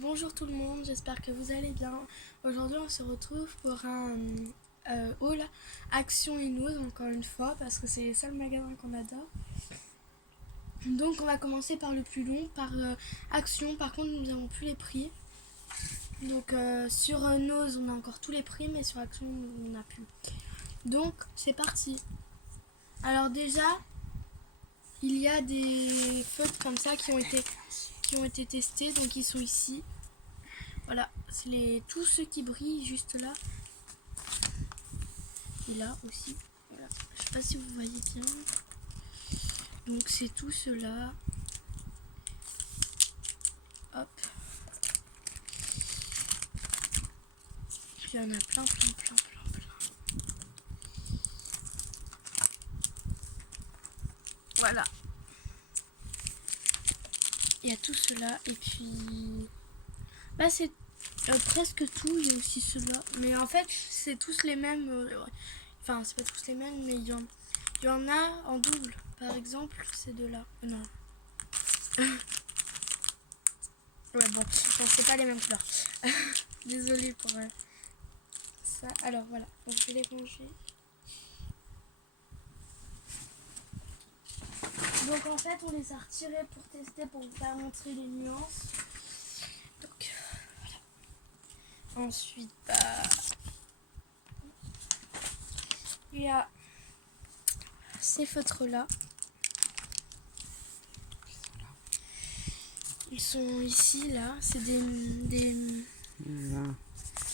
Bonjour tout le monde, j'espère que vous allez bien. Aujourd'hui on se retrouve pour un haul Action et News encore une fois parce que c'est les seuls magasins qu'on adore. Donc on va commencer par le plus long, par Action. Par contre nous n'avons plus les prix. Donc sur News on a encore tous les prix mais sur Action on n'a plus. Donc c'est parti. Alors déjà il y a des feutres comme ça qui ont été testés, donc ils sont ici. Voilà, c'est tous ceux qui brillent juste là. Et là aussi. Voilà. Je sais pas si vous voyez bien. Donc c'est tout cela. Hop. Il y en a plein. Voilà. Il y a tout cela. Et puis... Là c'est presque tout. Il y a aussi cela. Mais en fait c'est tous les mêmes. Enfin c'est pas tous les mêmes mais il y en a en double. Par exemple ces deux-là. Non. Ouais bon. C'est pas les mêmes couleurs. Désolée pour ça. Alors voilà. Donc, je vais les ranger. Donc en fait on les a retirés pour tester, pour vous faire montrer les nuances. Donc voilà. Ensuite il y a ces feutres là. Ils sont ici là. C'est des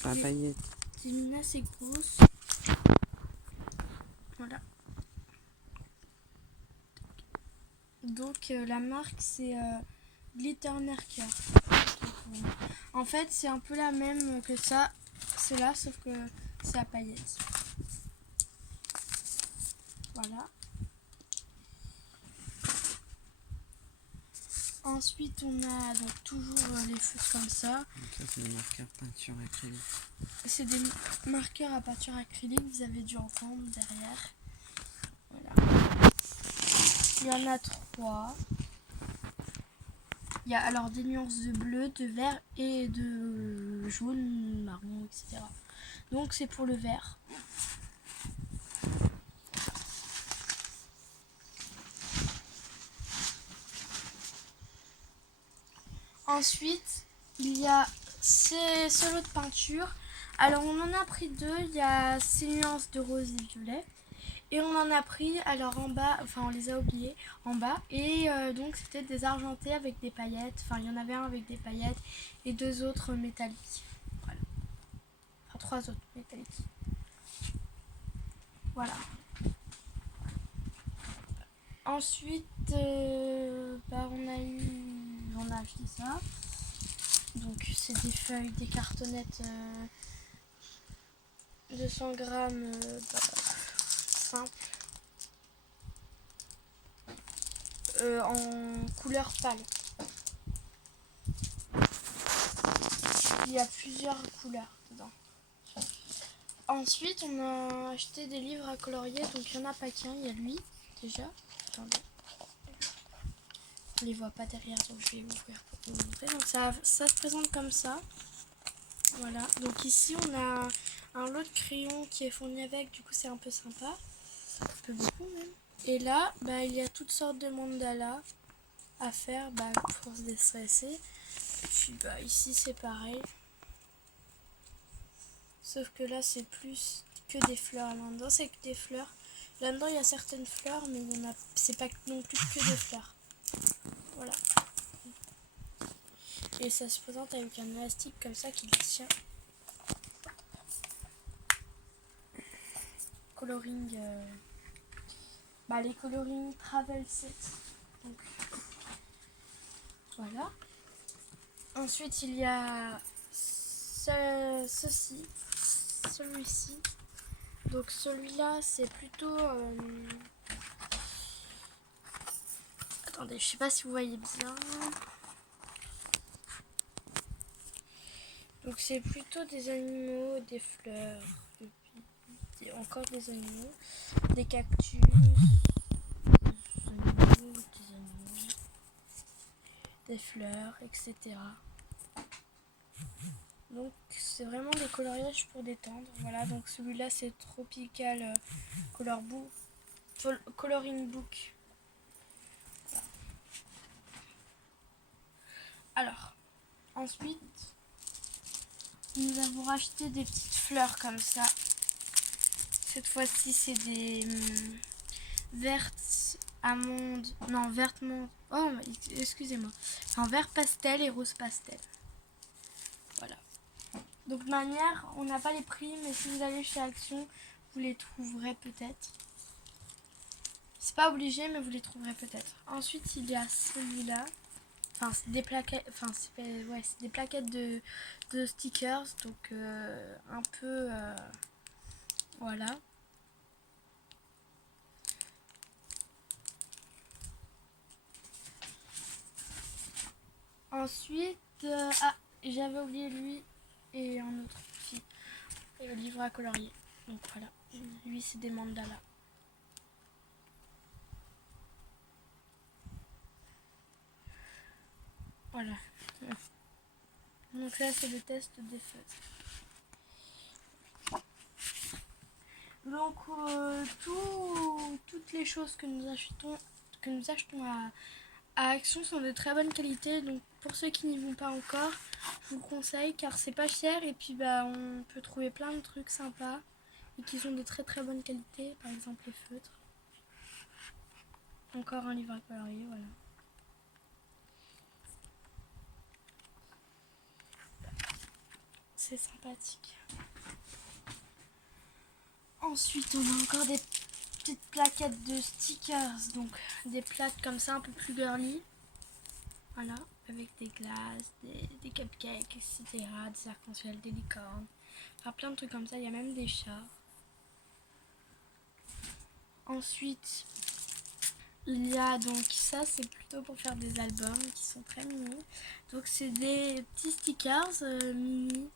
paillettes. Des mines assez grosses. Voilà. Donc la marque c'est Glitter Mercure. En fait c'est un peu la même que ça, c'est là sauf que c'est à paillettes. Voilà. Ensuite on a donc toujours les feutres comme ça. Donc ça c'est des marqueurs peinture acrylique. C'est des marqueurs à peinture acrylique, vous avez dû entendre derrière. Voilà. Il y en a 3. Il y a alors des nuances de bleu, de vert et de jaune, marron, etc. Donc c'est pour le vert. Ensuite, il y a ce lot de peinture. Alors on en a pris 2. Il y a ces nuances de rose et violet. Et on en a pris, alors en bas, enfin on les a oubliés, en bas. Et donc c'était des argentés avec des paillettes. Enfin il y en avait un avec des paillettes et 2 autres métalliques. Voilà. Enfin 3 autres métalliques. Voilà. Ensuite, on a acheté ça. Donc c'est des feuilles, des cartonnettes de 100 grammes simples. En couleur pâle. Il y a plusieurs couleurs dedans. Ensuite, on a acheté des livres à colorier. Donc il n'y en a pas qu'un, il y a lui déjà. Attendez. On les voit pas derrière, donc je vais ouvrir pour vous montrer. Donc ça se présente comme ça. Voilà. Donc ici on a un lot de crayons qui est fourni avec. Du coup c'est un peu sympa. Un peu beaucoup même. Et là, il y a toutes sortes de mandalas à faire pour se déstresser. Et puis ici c'est pareil. Sauf que là c'est plus que des fleurs. Là-dedans c'est que des fleurs. Là-dedans il y a certaines fleurs mais c'est pas non plus que des fleurs. Voilà. Et ça se présente avec un élastique comme ça qui tient. Coloring. Les coloring travel set. Donc voilà. Ensuite il y a celui-ci. Donc celui-là c'est plutôt attendez, je sais pas si vous voyez bien. Donc c'est plutôt des animaux, des fleurs, encore des animaux, des cactus, des fleurs, etc. Donc c'est vraiment des coloriages pour détendre. Voilà, donc celui-là c'est Tropical Coloring Book. Alors, ensuite, nous avons racheté des petites fleurs comme ça. Cette fois-ci c'est des vertes amandes, non vertes menthe. Oh, excusez-moi. En vert pastel et rose pastel. Voilà. Donc de manière, on n'a pas les prix, mais si vous allez chez Action, vous les trouverez peut-être. C'est pas obligé, mais vous les trouverez peut-être. Ensuite, il y a celui-là. Enfin, c'est des plaquettes. Enfin, c'est des plaquettes de stickers. Donc un peu, voilà. Ensuite, j'avais oublié lui et un autre petit livre à colorier. Donc voilà, lui c'est des mandalas. Voilà. Donc là c'est le test des feutres. Donc toutes les choses que nous achetons à Action sont de très bonne qualité. Donc pour ceux qui n'y vont pas encore, je vous le conseille car c'est pas cher et puis on peut trouver plein de trucs sympas et qui sont de très très bonne qualité. Par exemple les feutres. Encore un livre à colorier, voilà. C'est sympathique. Ensuite, on a encore des petites plaquettes de stickers, donc des plaques comme ça un peu plus girly. Voilà, avec des glaces, des cupcakes, etc., des arcs-en-ciel, des licornes. Enfin, plein de trucs comme ça, il y a même des chats. Ensuite, il y a donc ça, c'est plutôt pour faire des albums qui sont très mimi. Donc, c'est des petits stickers Minnie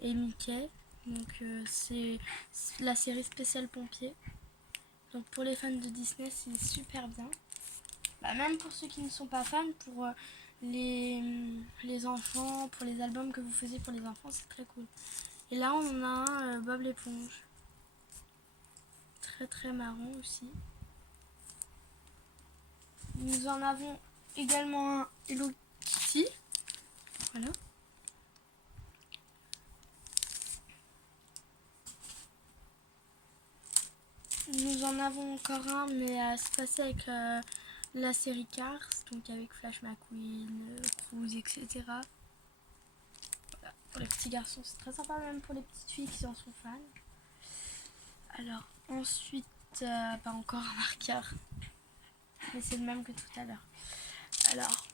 et Mickey. Donc, c'est la série spéciale pompier. Donc, pour les fans de Disney, c'est super bien. Même pour ceux qui ne sont pas fans, pour les enfants, pour les albums que vous faisiez pour les enfants, c'est très cool. Et là, on en a un Bob l'éponge. Très très marron aussi. Nous en avons également un Hello Kitty. Voilà. Nous en avons encore un, mais c'est passé avec la série Cars, donc avec Flash McQueen, Cruise, etc. Voilà. Pour les petits garçons, c'est très sympa, même pour les petites filles qui en sont fans. Alors, ensuite, encore un marqueur. Mais c'est le même que tout à l'heure. Alors,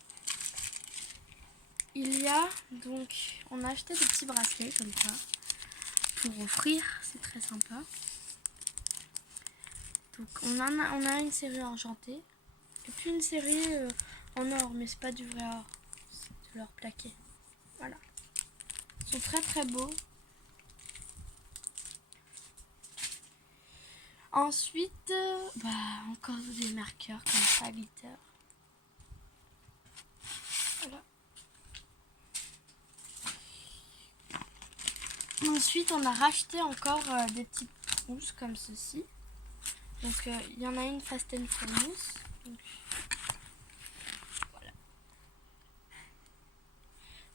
il y a donc, on a acheté des petits bracelets comme ça pour offrir, c'est très sympa. Donc on a une série argentée et puis une série en or, mais c'est pas du vrai or, c'est de l'or plaqué. Voilà, ils sont très très beaux. Ensuite, encore des marqueurs comme ça, glitter. Voilà. Ensuite, on a racheté encore des petites trousses comme ceci. Donc, il y en a une Fast and Furious. Donc, voilà.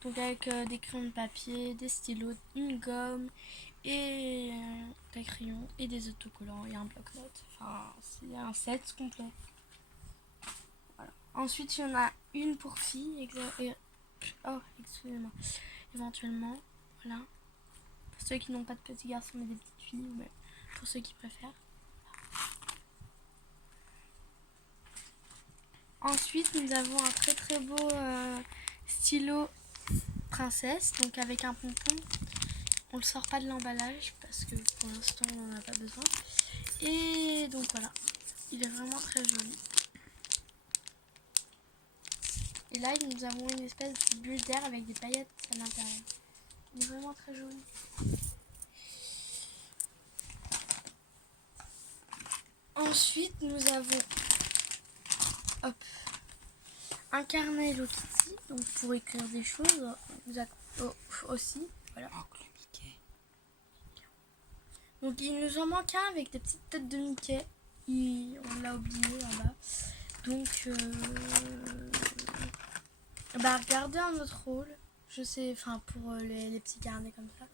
Donc, avec des crayons de papier, des stylos, une gomme et des crayons et des autocollants et un bloc-notes. Enfin, c'est un set complet. Voilà. Ensuite, il y en a une pour filles. Excusez-moi. Éventuellement, voilà. Pour ceux qui n'ont pas de petits garçons mais des petites filles, mais pour ceux qui préfèrent. Ensuite, nous avons un très très beau stylo princesse, donc avec un pompon. On le sort pas de l'emballage parce que pour l'instant on n'en a pas besoin. Et donc voilà, il est vraiment très joli. Et là, nous avons une espèce de bulle d'air avec des paillettes à l'intérieur. Il est vraiment très joli. Ensuite, nous avons un carnet Hello Kitty, donc pour écrire des choses aussi. Voilà. Manque le Mickey. Donc il nous en manque un avec des petites têtes de Mickey. On l'a oublié là-bas. Donc regardez un autre rôle. Je sais, enfin pour les petits carnets comme ça.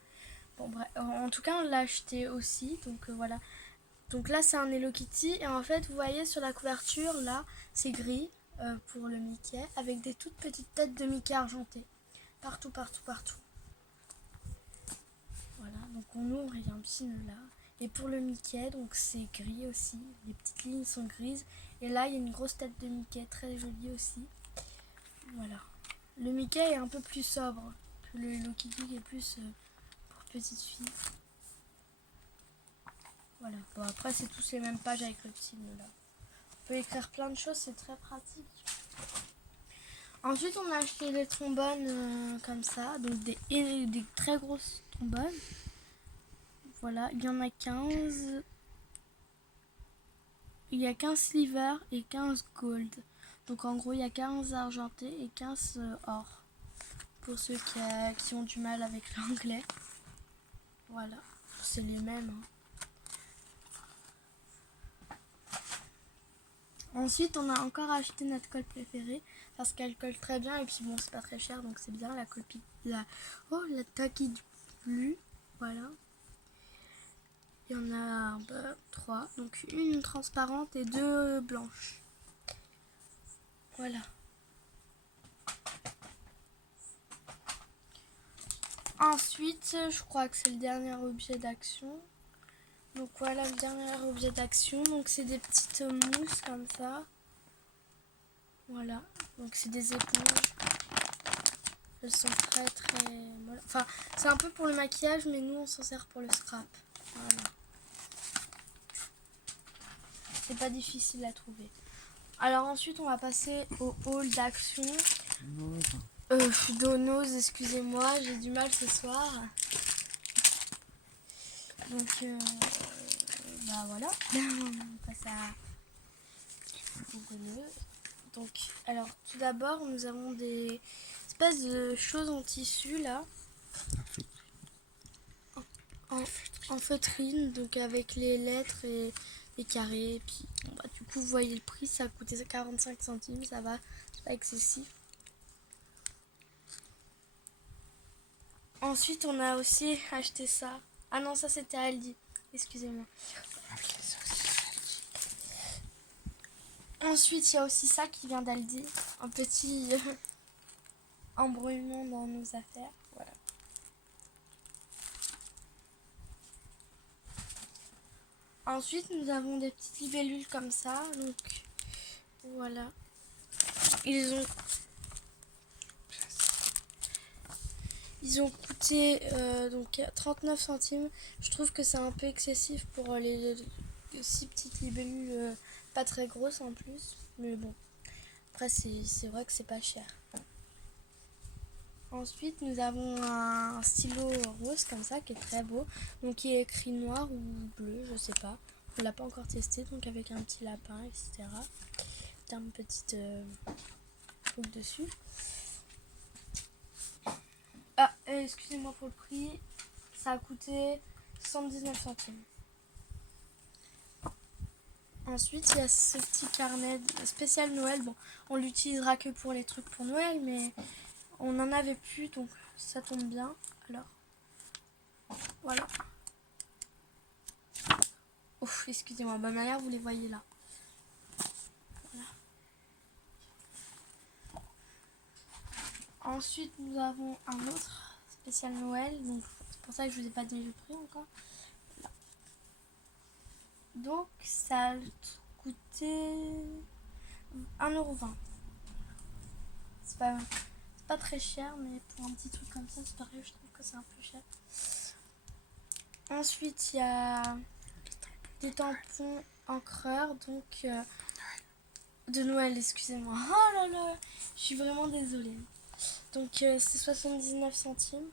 Bon bref, en tout cas on l'a acheté aussi. Donc voilà. Donc là c'est un Hello Kitty. Et en fait vous voyez sur la couverture là c'est gris pour le Mickey. Avec des toutes petites têtes de Mickey argentées. Partout, partout, partout. Voilà, donc on ouvre, il y a un petit nœud là. Et pour le Mickey, donc c'est gris aussi. Les petites lignes sont grises. Et là, il y a une grosse tête de Mickey, très jolie aussi. Voilà. Le Mickey est un peu plus sobre que le Hello Kitty qui est plus pour petites filles. Voilà. Bon, après, c'est tous les mêmes pages avec le petit nœud là. On peut écrire plein de choses, c'est très pratique. Ensuite, on a acheté des trombones comme ça. Donc des très grosses trombones. Voilà, il y en a 15. Il y a 15 silver et 15 gold. Donc en gros, il y a 15 argentés et 15 or. Pour ceux qui ont du mal avec l'anglais. Voilà, c'est les mêmes. Ensuite, on a encore acheté notre colle préférée parce qu'elle colle très bien et puis bon, c'est pas très cher donc c'est bien. La Tacky Blue. Voilà. Il y en a 3, donc une transparente et 2 blanches. Voilà. Ensuite, je crois que c'est le dernier objet d'action. Donc voilà le dernier objet d'action. Donc c'est des petites mousses comme ça. Voilà. Donc c'est des éponges. Elles sont très très molles. Enfin, c'est un peu pour le maquillage, mais nous on s'en sert pour le scrap. Voilà. C'est pas difficile à trouver. Alors ensuite, on va passer au hall d'action. Donos, excusez-moi, j'ai du mal ce soir. Donc, voilà. On passe à Donos. Donc, alors, tout d'abord, nous avons des espèces de choses en tissu, là. En feutrine, donc avec les lettres et les carrés. Et puis, du coup, vous voyez le prix, ça a coûté 45 centimes, ça va, c'est pas excessif. Ensuite, on a aussi acheté ça. Ah non, ça c'était Aldi. Excusez-moi. Ensuite, il y a aussi ça qui vient d'Aldi. Un petit embrouillement dans nos affaires. Voilà. Ensuite, nous avons des petites libellules comme ça. Donc, voilà. Ils ont coûté donc 39 centimes. Je trouve que c'est un peu excessif pour les 6 petites libellules pas très grosses en plus. Mais bon, après c'est vrai que c'est pas cher. Ensuite, nous avons un stylo rose comme ça qui est très beau. Donc qui est écrit noir ou bleu, je sais pas. On l'a pas encore testé, donc avec un petit lapin, etc. Une petite truc dessus. Ah, excusez-moi pour le prix. Ça a coûté 79 centimes. Ensuite, il y a ce petit carnet spécial Noël. Bon, on l'utilisera que pour les trucs pour Noël, mais on n'en avait plus, donc ça tombe bien. Alors, voilà. Ouf, excusez-moi, bonne manière, vous les voyez là. Voilà. Ensuite, nous avons un autre spécial Noël. Donc, c'est pour ça que je vous ai pas dit le prix encore. Là. Donc, ça a coûté 1,20 €. C'est pas très cher, mais pour un petit truc comme ça, c'est pareil, je trouve que c'est un peu cher. Ensuite, il y a des tampons encreurs, donc de Noël, excusez-moi. Oh là là, je suis vraiment désolée. Donc c'est 79 centimes.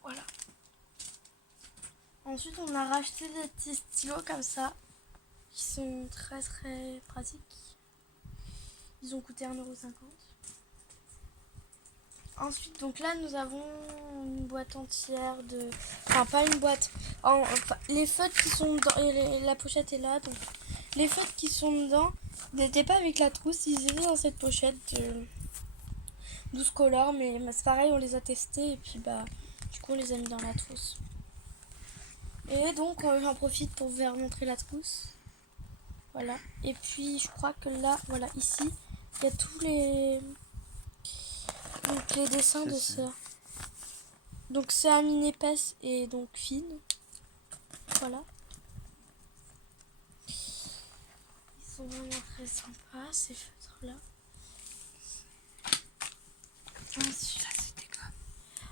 Voilà. Ensuite, on a racheté des petits stylos comme ça, qui sont très très pratiques. Ils ont coûté 1,50 €. Ensuite, donc là, nous avons une boîte entière de... Enfin, pas une boîte. Enfin, les feutres qui sont dedans... Et la pochette est là, donc... Les feutres qui sont dedans n'étaient pas avec la trousse, ils étaient dans cette pochette de 12 colores, mais c'est pareil, on les a testés et puis bah, du coup, on les a mis dans la trousse. Et donc, j'en profite pour vous montrer la trousse. Voilà. Et puis, je crois que là, voilà, ici, il y a tous les... Donc, les dessins de ça. Donc, c'est à mine épaisse et donc fine. Voilà. Ils sont vraiment très sympas, ces feutres-là.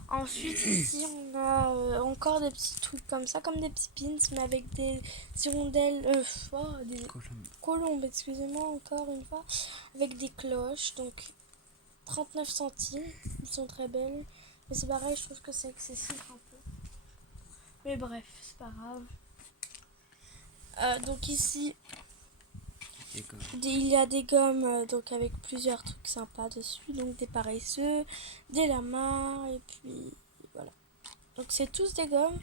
Ensuite, ici, on a encore des petits trucs comme ça, comme des petits pins, mais avec des hirondelles, des colombes, excusez-moi, encore une fois, avec des cloches, donc 39 centimes, ils sont très belles, mais c'est pareil, je trouve que c'est excessif un peu. Mais bref, c'est pas grave. Donc ici, il y a des gommes donc avec plusieurs trucs sympas dessus, donc des paresseux, des lamas, et puis voilà. Donc c'est tous des gommes.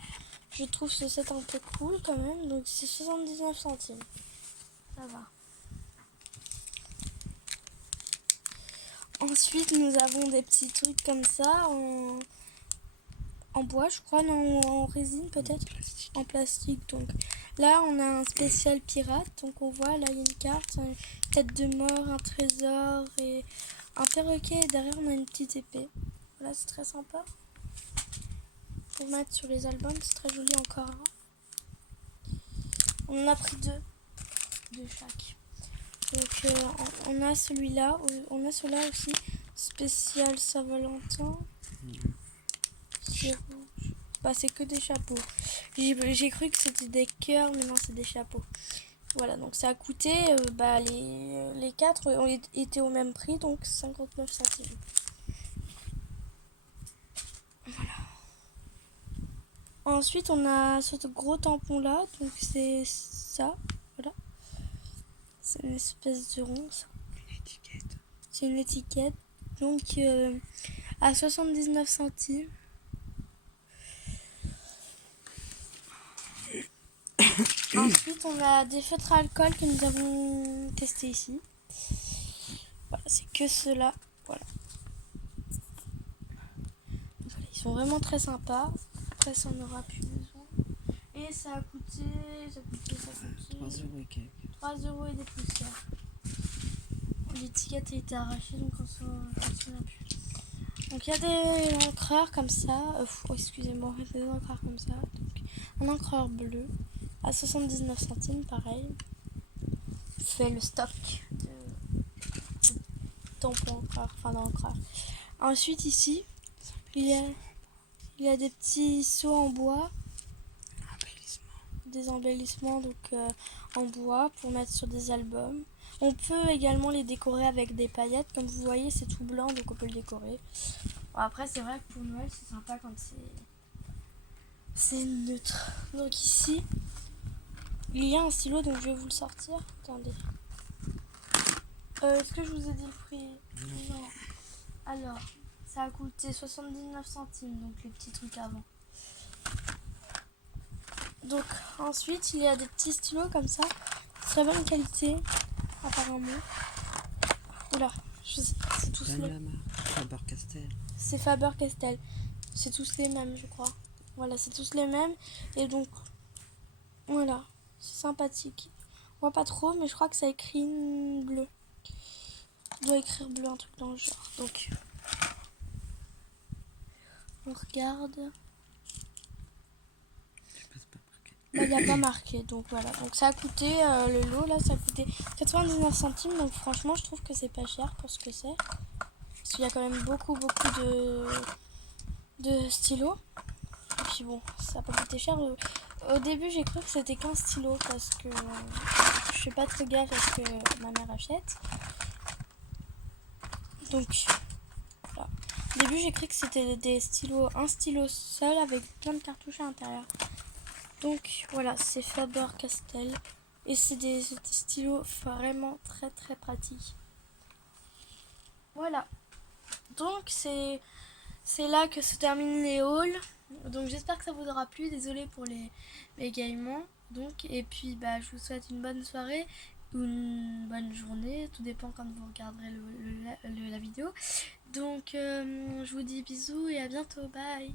Je trouve ce set un peu cool quand même. Donc c'est 79 centimes. Ça va. Ensuite nous avons des petits trucs comme ça en bois je crois, non, en résine peut-être. En plastique. Donc là on a un spécial pirate. Donc on voit là il y a une carte, une tête de mort, un trésor et un perroquet. Et derrière on a une petite épée. Voilà, c'est très sympa. Pour mettre sur les albums, c'est très joli encore. On en a pris deux chaque. Donc on a celui-là, on a celui-là aussi, spécial Saint-Valentin. C'est rouge. Bah c'est que des chapeaux. J'ai cru que c'était des cœurs, mais non c'est des chapeaux. Voilà, donc ça a coûté, les 4 ont été au même prix, donc 59 centimes. Voilà. Ensuite, on a ce gros tampon là, donc c'est ça, voilà. C'est une espèce de rond, ça. Une étiquette. C'est une étiquette, donc à 79 centimes. Ensuite, on a des feutres à alcool que nous avons testés ici. Voilà, c'est que ceux-là. Voilà. Ils sont vraiment très sympas. Après, ça en aura plus besoin. Et ça a coûté 3 € et quelques. 3 € et des poussières. L'étiquette a été arrachée, donc on s'en souvient plus. Donc il y a des encreurs comme ça. Excusez-moi, des encreurs comme ça. Donc, un encreur bleu à 79 centimes, pareil. Fait le stock de tampons encreur, enfin d'encreur. Ensuite ici, il y a des petits seaux en bois. Des embellissements donc en bois pour mettre sur des albums. On peut également les décorer avec des paillettes. Comme vous voyez, c'est tout blanc, donc on peut le décorer. Bon, après, c'est vrai que pour Noël, c'est sympa quand c'est neutre. Donc ici, il y a un stylo, donc je vais vous le sortir. Attendez. Est-ce que je vous ai dit le prix? Non. Alors, ça a coûté 79 centimes, donc les petits trucs avant. Donc ensuite, il y a des petits stylos comme ça. Très bonne qualité, apparemment. Oula, c'est tous les... Faber-Castell. C'est Faber-Castell. C'est tous les mêmes, je crois. Voilà, c'est tous les mêmes. Et donc, voilà, c'est sympathique. On voit pas trop, mais je crois que ça écrit bleu. On doit écrire bleu, un truc dans le genre. Donc, on regarde. Il n'y a pas marqué, donc voilà. Donc ça a coûté, le lot là, ça a coûté 99 centimes. Donc franchement, je trouve que c'est pas cher pour ce que c'est. Parce qu'il y a quand même beaucoup de stylos. Et puis bon, ça a pas coûté cher. Au début, j'ai cru que c'était qu'un stylo parce que je fais pas très gaffe à ce que ma mère achète. Donc voilà. Au début, j'ai cru que c'était des stylos, un stylo seul avec plein de cartouches à l'intérieur. Donc voilà, c'est Faber-Castell et c'est des stylos vraiment très pratiques. Voilà. Donc c'est là que se terminent les hauls. Donc j'espère que ça vous aura plu. Désolée pour les bégaiements. Donc, et puis bah, je vous souhaite une bonne soirée ou une bonne journée. Tout dépend quand vous regarderez la vidéo. Donc je vous dis bisous et à bientôt. Bye.